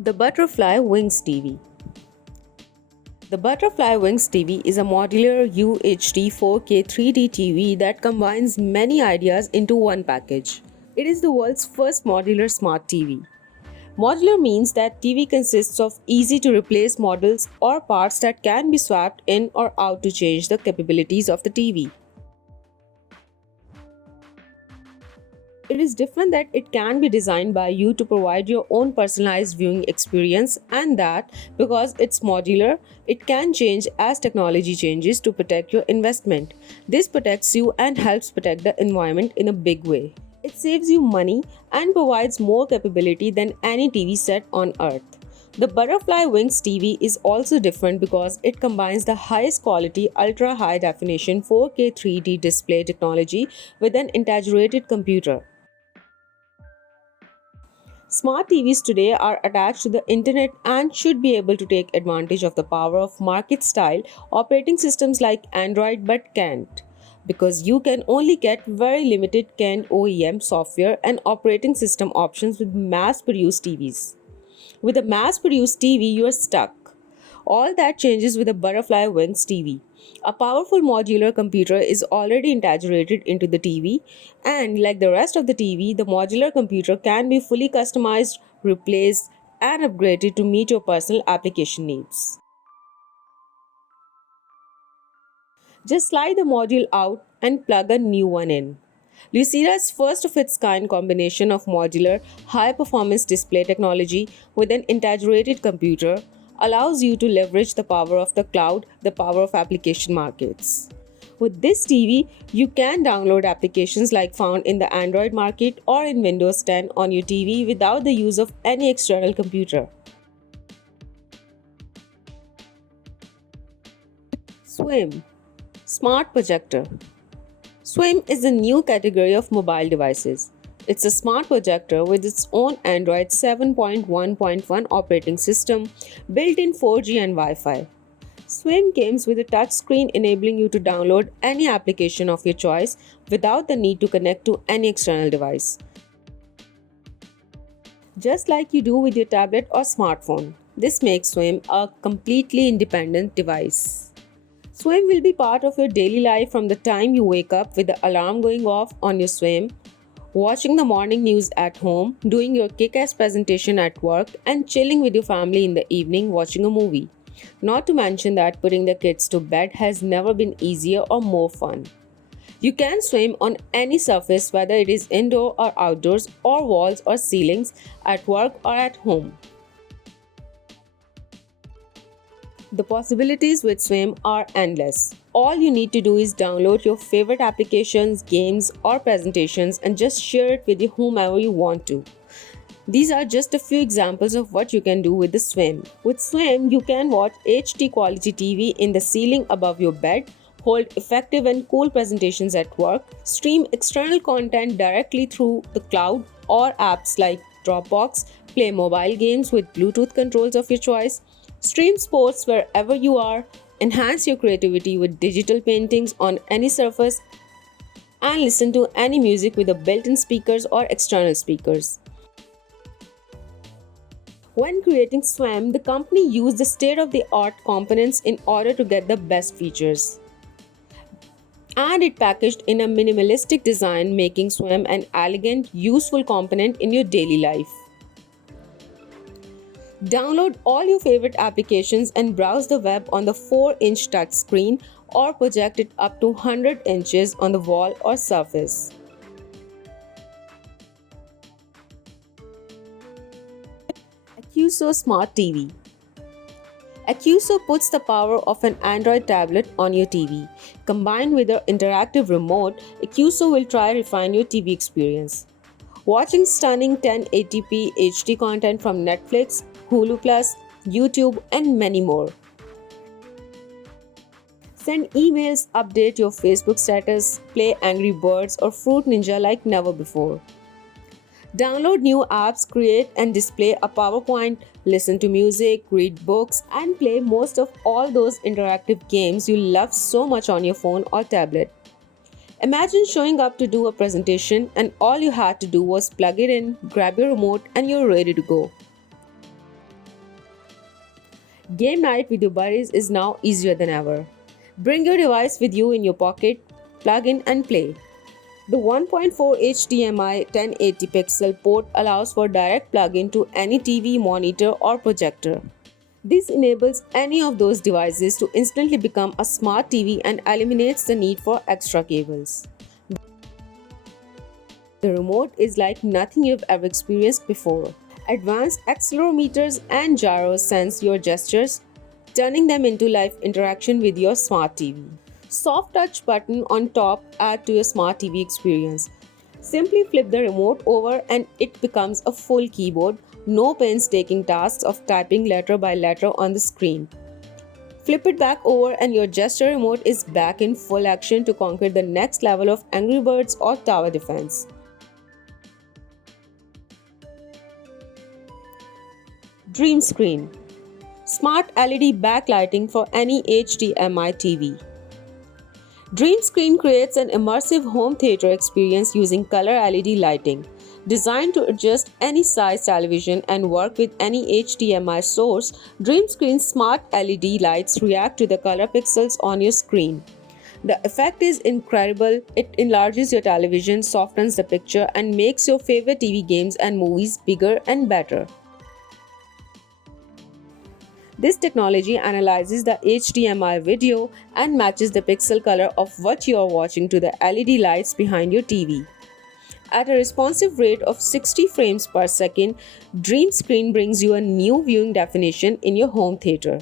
The Butterfly Wings TV. The Butterfly Wings TV is a modular UHD 4K 3D TV that combines many ideas into one package. It is the world's first modular smart TV. Modular means that TV consists of easy to replace models or parts that can be swapped in or out to change the capabilities of the TV. It is different that it can be designed by you to provide your own personalized viewing experience, and that because it's modular, it can change as technology changes to protect your investment. This protects you and helps protect the environment in a big way. It saves you money and provides more capability than any TV set on earth. The Butterfly Wings TV is also different because it combines the highest quality ultra high definition 4K 3D display technology with an integrated computer. Smart TVs today are attached to the internet and should be able to take advantage of the power of market style operating systems like Android but can't. Because you can only get very limited CAN OEM software and operating system options with mass produced TVs. With a mass produced TV, you are stuck. All that changes with a Butterfly Wings TV. A powerful modular computer is already integrated into the TV, and like the rest of the TV, the modular computer can be fully customized, replaced, and upgraded to meet your personal application needs. Just slide the module out and plug a new one in. Lucira's first of its kind combination of modular, high performance display technology with an integrated computer allows you to leverage the power of the cloud, the power of application markets. With this TV, you can download applications like found in the Android market or in Windows 10 on your TV without the use of any external computer. Swim Smart Projector. Swim is a new category of mobile devices. It's a smart projector with its own Android 7.1.1 operating system, built in 4G and Wi Fi. Swim comes with a touchscreen enabling you to download any application of your choice without the need to connect to any external device, just like you do with your tablet or smartphone. This makes Swim a completely independent device. Swim will be part of your daily life from the time you wake up with the alarm going off on your Swim, watching the morning news at home, doing your kick ass presentation at work, and chilling with your family in the evening watching a movie. Not to mention that putting the kids to bed has never been easier or more fun. You can swim on any surface, whether it is indoor or outdoors, or walls or ceilings, at work or at home. The possibilities with Swim are endless. All you need to do is download your favorite applications, games, or presentations and just share it with whomever you want to. These are just a few examples of what you can do with the Swim. With Swim, you can watch HD quality TV in the ceiling above your bed, hold effective and cool presentations at work, stream external content directly through the cloud or apps like Dropbox, play mobile games with Bluetooth controls of your choice, stream sports wherever you are, enhance your creativity with digital paintings on any surface, and listen to any music with the built-in speakers or external speakers. When creating Swam, the company used the state-of-the-art components in order to get the best features. And it packaged in a minimalistic design, making Swam an elegant, useful component in your daily life. Download all your favorite applications and browse the web on the 4-inch touchscreen or project it up to 100 inches on the wall or surface. Acuso Smart TV. Acuso puts the power of an Android tablet on your TV. Combined with an interactive remote, Acuso will try to refine your TV experience. Watching stunning 1080p HD content from Netflix, Hulu Plus, YouTube, and many more. Send emails, update your Facebook status, play Angry Birds or Fruit Ninja like never before. Download new apps, create and display a PowerPoint, listen to music, read books, and play most of all those interactive games you love so much on your phone or tablet. Imagine showing up to do a presentation and all you had to do was plug it in, grab your remote, and you're ready to go. Game night with your buddies is now easier than ever. Bring your device with you in your pocket, plug in and play. The 1.4 HDMI 1080 pixel port allows for direct plug-in to any TV, monitor or projector. This enables any of those devices to instantly become a smart TV and eliminates the need for extra cables. The remote is like nothing you've ever experienced before. Advanced accelerometers and gyros sense your gestures, turning them into live interaction with your smart TV. Soft touch button on top add to your smart TV experience. Simply flip the remote over and it becomes a full keyboard, no painstaking tasks of typing letter by letter on the screen. Flip it back over and your gesture remote is back in full action to conquer the next level of Angry Birds or tower defense. Dream Screen. Smart LED backlighting for any HDMI TV. Dream Screen creates an immersive home theater experience using color LED lighting. Designed to adjust any size television and work with any HDMI source, Dream Screen's smart LED lights react to the color pixels on your screen. The effect is incredible. It enlarges your television, softens the picture, and makes your favorite TV games and movies bigger and better. This technology analyzes the HDMI video and matches the pixel color of what you are watching to the LED lights behind your TV. At a responsive rate of 60 frames per second, Dream Screen brings you a new viewing definition in your home theater.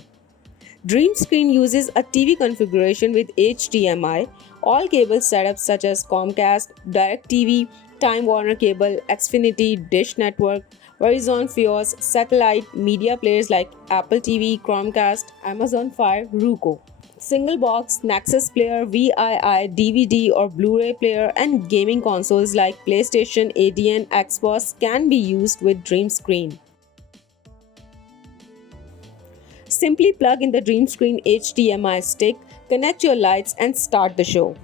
Dream Screen uses a TV configuration with HDMI, all cable setups such as Comcast, DirecTV, Time Warner Cable, Xfinity, Dish Network, Verizon Fios, satellite, media players like Apple TV, Chromecast, Amazon Fire, Roku. Single box, Nexus player, VII, DVD or Blu-ray player and gaming consoles like PlayStation, ADN, Xbox can be used with Dream Screen. Simply plug in the Dream Screen HDMI stick, connect your lights and start the show.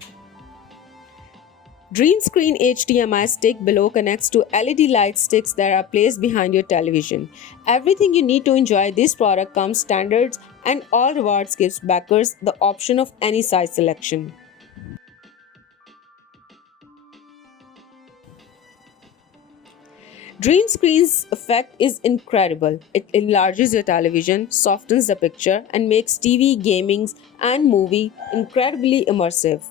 Dream Screen HDMI stick below connects to LED light sticks that are placed behind your television. Everything you need to enjoy this product comes standard and All Rewards gives backers the option of any size selection. Dream Screen's effect is incredible. It enlarges your television, softens the picture, and makes TV, gaming, and movie incredibly immersive.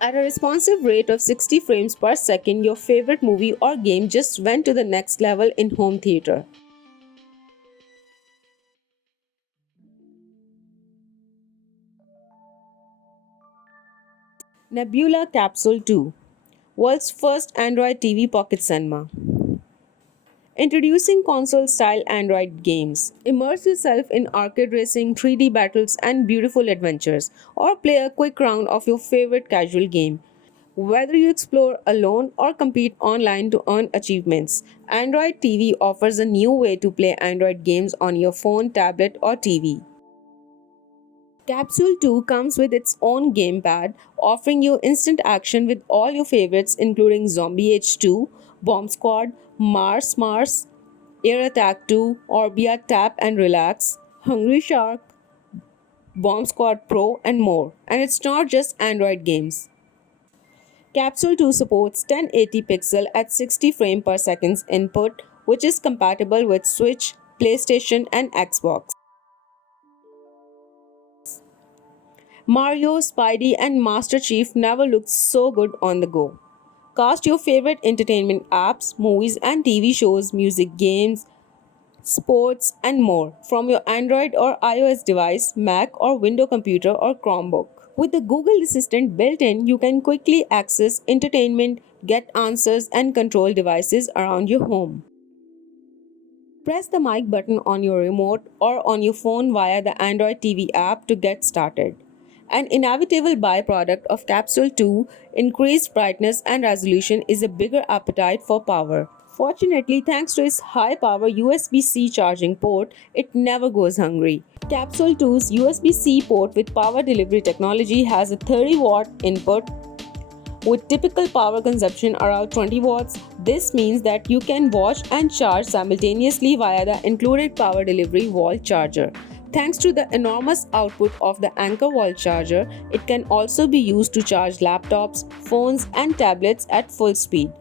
At a responsive rate of 60 frames per second, your favorite movie or game just went to the next level in home theater. Nebula Capsule 2, world's first Android TV pocket cinema. Introducing console-style Android games. Immerse yourself in arcade racing, 3D battles, and beautiful adventures, or play a quick round of your favorite casual game. Whether you explore alone or compete online to earn achievements, Android TV offers a new way to play Android games on your phone, tablet, or TV. Capsule 2 comes with its own gamepad, offering you instant action with all your favorites including Zombie Age 2, Bomb Squad, Mars, Air Attack 2, Orbia Tap and Relax, Hungry Shark, Bomb Squad Pro, and more. And it's not just Android games. Capsule 2 supports 1080 pixel at 60 frame per second input, which is compatible with Switch, PlayStation, and Xbox. Mario, Spidey, and Master Chief never looked so good on the go. Cast your favorite entertainment apps, movies, and TV shows, music, games, sports, and more from your Android or iOS device, Mac or Windows computer or Chromebook. With the Google Assistant built in, you can quickly access entertainment, get answers, and control devices around your home. Press the mic button on your remote or on your phone via the Android TV app to get started. An inevitable byproduct of Capsule 2, increased brightness and resolution, is a bigger appetite for power. Fortunately, thanks to its high-power USB-C charging port, it never goes hungry. Capsule 2's USB-C port with power delivery technology has a 30-watt input with typical power consumption around 20 watts. This means that you can watch and charge simultaneously via the included power delivery wall charger. Thanks to the enormous output of the Anker wall charger, it can also be used to charge laptops, phones, and tablets at full speed.